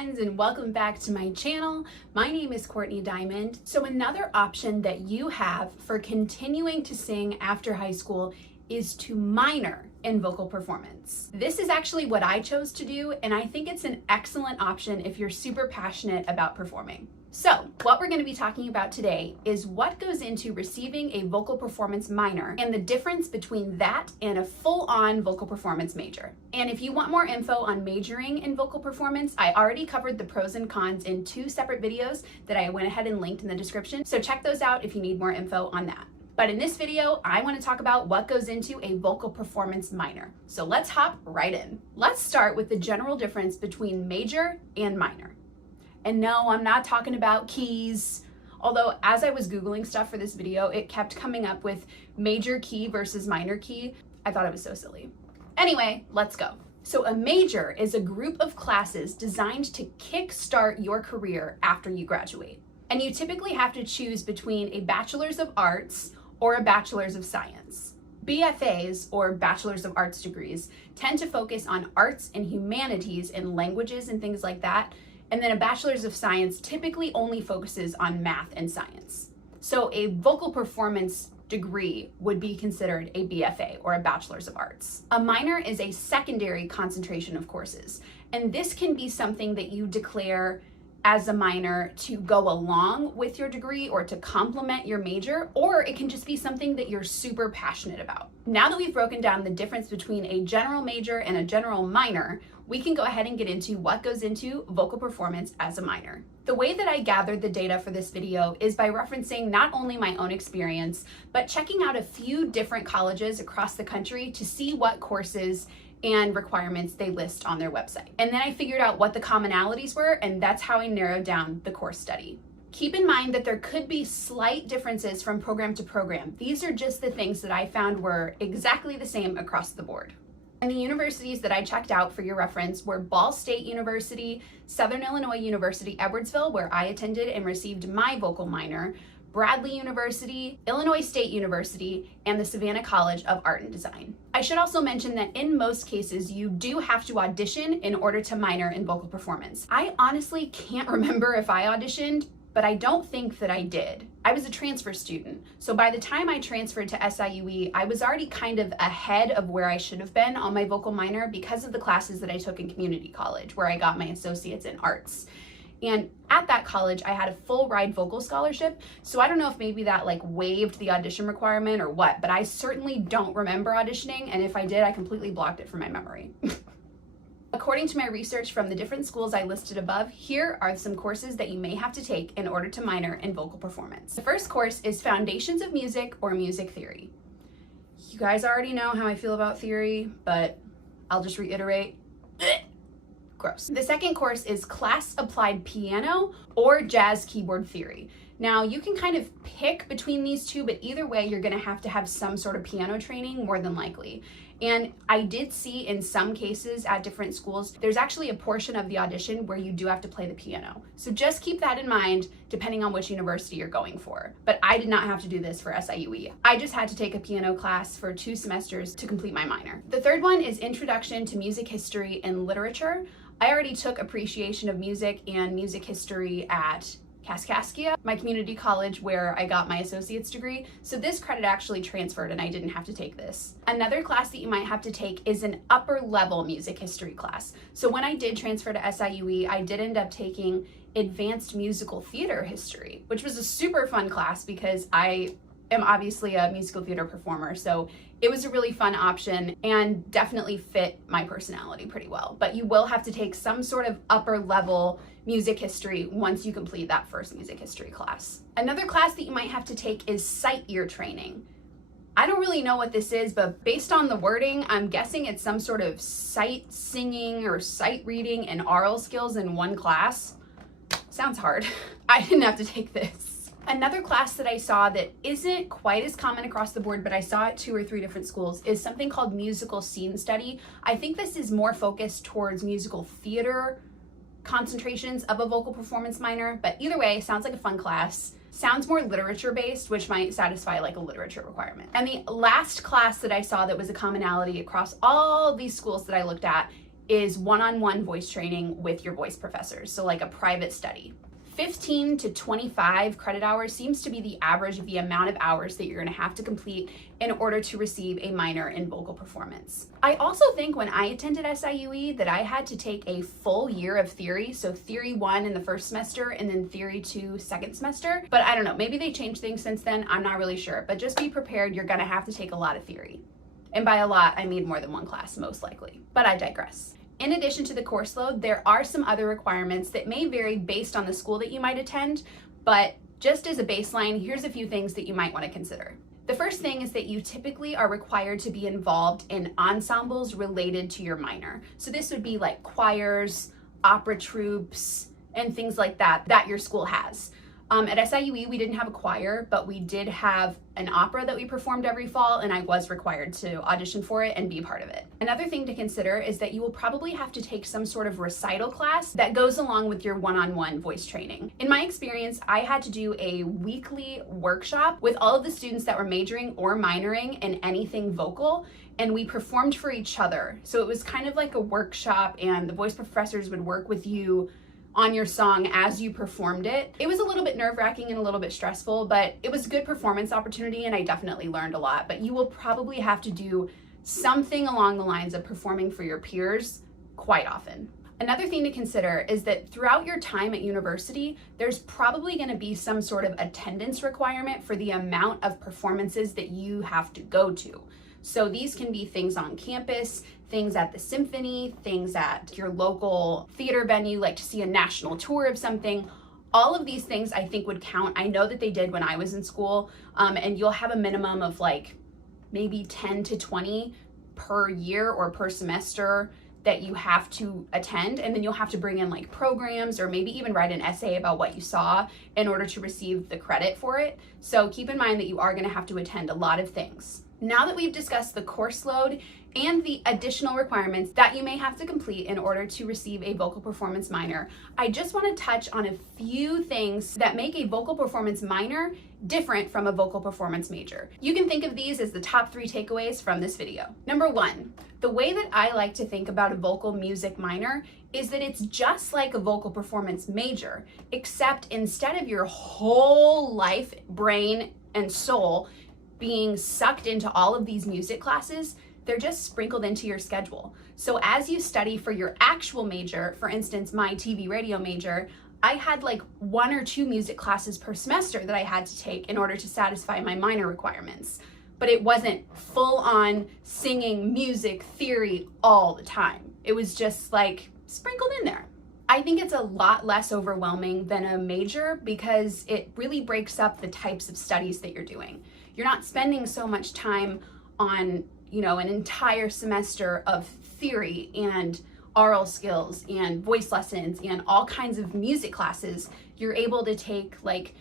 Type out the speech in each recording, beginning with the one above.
friends, and welcome back to my channel. My name is Courtney Diamond. So another option that you have for continuing to sing after high school is to minor in vocal performance. This is actually what I chose to do, and I think it's an excellent option if you're super passionate about performing. So what we're going to be talking about today is what goes into receiving a vocal performance minor and the difference between that and a full-on vocal performance major. And if you want more info on majoring in vocal performance, I already covered the pros and cons in 2 separate videos that I went ahead and linked in the description. So check those out if you need more info on that. But in this video, I want to talk about what goes into a vocal performance minor. So let's hop right in. Let's start with the general difference between major and minor. And no, I'm not talking about keys, although as I was Googling stuff for this video, it kept coming up with major key versus minor key. I thought it was so silly. Anyway, let's go. So a major is a group of classes designed to kickstart your career after you graduate. And you typically have to choose between a Bachelor's of Arts or a Bachelor's of Science. BFAs, or Bachelor's of Arts degrees, tend to focus on arts and humanities and languages and things like that. And then a Bachelor's of Science typically only focuses on math and science. So a vocal performance degree would be considered a BFA, or a Bachelor's of Arts. A minor is a secondary concentration of courses, and this can be something that you declare as a minor to go along with your degree or to complement your major, or it can just be something that you're super passionate about. Now that we've broken down the difference between a general major and a general minor, we can go ahead and get into what goes into vocal performance as a minor. The way that I gathered the data for this video is by referencing not only my own experience, but checking out a few different colleges across the country to see what courses and requirements they list on their website. And then I figured out what the commonalities were, and that's how I narrowed down the course study. Keep in mind that there could be slight differences from program to program. These are just the things that I found were exactly the same across the board. And the universities that I checked out for your reference were Ball State University, Southern Illinois University, Edwardsville, where I attended and received my vocal minor, Bradley University, Illinois State University, and the Savannah College of Art and Design. I should also mention that in most cases, you do have to audition in order to minor in vocal performance. I honestly can't remember if I auditioned, but I don't think that I did. I was a transfer student, so by the time I transferred to SIUE, I was already kind of ahead of where I should have been on my vocal minor because of the classes that I took in community college, where I got my associates in arts. And at that college, I had a full ride vocal scholarship, so I don't know if maybe that waived the audition requirement or what, but I certainly don't remember auditioning, and if I did, I completely blocked it from my memory. According to my research from the different schools I listed above, here are some courses that you may have to take in order to minor in vocal performance. The first course is Foundations of Music or Music Theory. You guys already know how I feel about theory, but I'll just reiterate. Gross. The second course is Class Applied Piano or Jazz Keyboard Theory. Now, you can kind of pick between these two, but either way, you're going to have some sort of piano training, more than likely. And I did see in some cases at different schools, there's actually a portion of the audition where you do have to play the piano. So just keep that in mind, depending on which university you're going for. But I did not have to do this for SIUE. I just had to take a piano class for 2 semesters to complete my minor. The third one is Introduction to Music History and Literature. I already took Appreciation of Music and Music History at Kaskaskia, my community college where I got my associate's degree, so this credit actually transferred and I didn't have to take this. Another class that you might have to take is an upper level music history class. So when I did transfer to SIUE, I did end up taking Advanced Musical Theater History, which was a super fun class because I am obviously a musical theater performer, so it was a really fun option and definitely fit my personality pretty well. But you will have to take some sort of upper level music history once you complete that first music history class. Another class that you might have to take is sight ear training. I don't really know what this is, but based on the wording, I'm guessing it's some sort of sight singing or sight reading and oral skills in one class. Sounds hard. I didn't have to take this. Another class that I saw that isn't quite as common across the board, but I saw at 2 or 3 different schools, is something called Musical Scene Study. I think this is more focused towards musical theater concentrations of a vocal performance minor, but either way, sounds like a fun class. Sounds more literature based, which might satisfy a literature requirement. And the last class that I saw that was a commonality across all these schools that I looked at is one-on-one voice training with your voice professors, so like a private study. 15 to 25 credit hours seems to be the average of the amount of hours that you're going to have to complete in order to receive a minor in vocal performance. I also think when I attended SIUE that I had to take a full year of theory, so theory 1 in the first semester and then theory 2 second semester. But I don't know, maybe they changed things since then, I'm not really sure. But just be prepared, you're going to have to take a lot of theory. And by a lot, I mean more than one class, most likely. But I digress. In addition to the course load, there are some other requirements that may vary based on the school that you might attend, but just as a baseline, here's a few things that you might want to consider. The first thing is that you typically are required to be involved in ensembles related to your minor. So this would be like choirs, opera troupes, and things like that your school has. At SIUE, we didn't have a choir, but we did have an opera that we performed every fall, and I was required to audition for it and be a part of it. Another thing to consider is that you will probably have to take some sort of recital class that goes along with your one-on-one voice training. In my experience, I had to do a weekly workshop with all of the students that were majoring or minoring in anything vocal, and we performed for each other. So it was kind of like a workshop, and the voice professors would work with you on your song as you performed it. It was a little bit nerve-wracking and a little bit stressful, but it was a good performance opportunity and I definitely learned a lot. But you will probably have to do something along the lines of performing for your peers quite often. Another thing to consider is that throughout your time at university, there's probably going to be some sort of attendance requirement for the amount of performances that you have to go to. So these can be things on campus, things at the symphony, things at your local theater venue, like to see a national tour of something. All of these things I think would count. I know that they did when I was in school, and you'll have a minimum of like maybe 10 to 20 per year or per semester that you have to attend, and then you'll have to bring in like programs or maybe even write an essay about what you saw in order to receive the credit for it. So keep in mind that you are going to have to attend a lot of things. Now that we've discussed the course load and the additional requirements that you may have to complete in order to receive a vocal performance minor, I just want to touch on a few things that make a vocal performance minor different from a vocal performance major. You can think of these as the top 3 takeaways from this video. Number 1, the way that I like to think about a vocal music minor is that it's just like a vocal performance major, except instead of your whole life, brain, and soul being sucked into all of these music classes, they're just sprinkled into your schedule. So as you study for your actual major, for instance, my TV radio major, I had like 1 or 2 music classes per semester that I had to take in order to satisfy my minor requirements. But it wasn't full on singing music theory all the time. It was just like sprinkled in there. I think it's a lot less overwhelming than a major because it really breaks up the types of studies that you're doing. You're not spending so much time on, an entire semester of theory and oral skills and voice lessons and all kinds of music classes. You're able to take like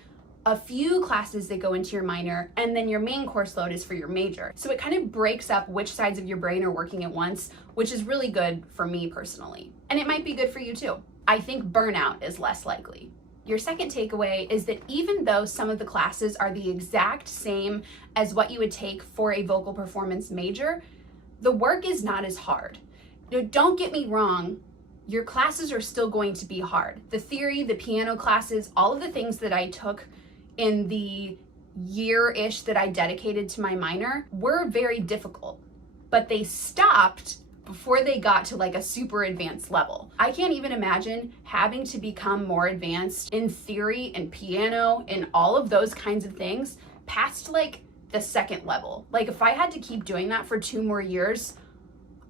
a few classes that go into your minor, and then your main course load is for your major. So it kind of breaks up which sides of your brain are working at once, which is really good for me personally. And it might be good for you too. I think burnout is less likely. Your second takeaway is that even though some of the classes are the exact same as what you would take for a vocal performance major, the work is not as hard. Now, don't get me wrong, your classes are still going to be hard. The theory, the piano classes, all of the things that I took in the year-ish that I dedicated to my minor were very difficult, but they stopped before they got to like a super advanced level. I can't even imagine having to become more advanced in theory and piano and all of those kinds of things past like the second level. Like if I had to keep doing that for 2 more years,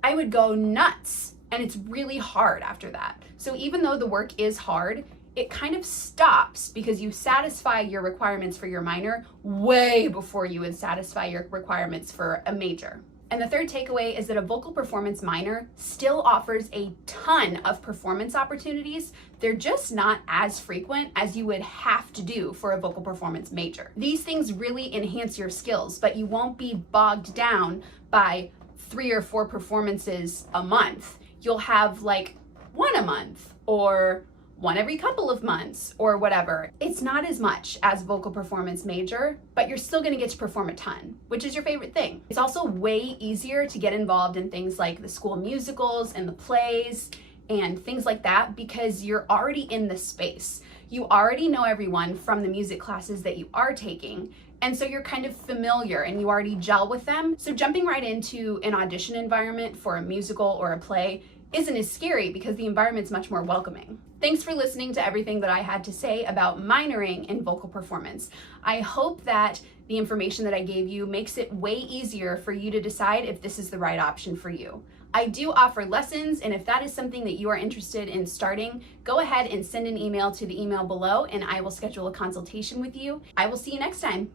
I would go nuts, and it's really hard after that. So even though the work is hard, it kind of stops because you satisfy your requirements for your minor way before you would satisfy your requirements for a major. And the third takeaway is that a vocal performance minor still offers a ton of performance opportunities. They're just not as frequent as you would have to do for a vocal performance major. These things really enhance your skills, but you won't be bogged down by 3 or 4 performances a month. You'll have like 1 a month or one every couple of months or whatever. It's not as much as vocal performance major, but you're still gonna get to perform a ton, which is your favorite thing. It's also way easier to get involved in things like the school musicals and the plays and things like that because you're already in the space. You already know everyone from the music classes that you are taking, and so you're kind of familiar and you already gel with them. So jumping right into an audition environment for a musical or a play isn't as scary because the environment's much more welcoming. Thanks for listening to everything that I had to say about minoring in vocal performance. I hope that the information that I gave you makes it way easier for you to decide if this is the right option for you. I do offer lessons, and if that is something that you are interested in starting, go ahead and send an email to the email below and I will schedule a consultation with you. I will see you next time.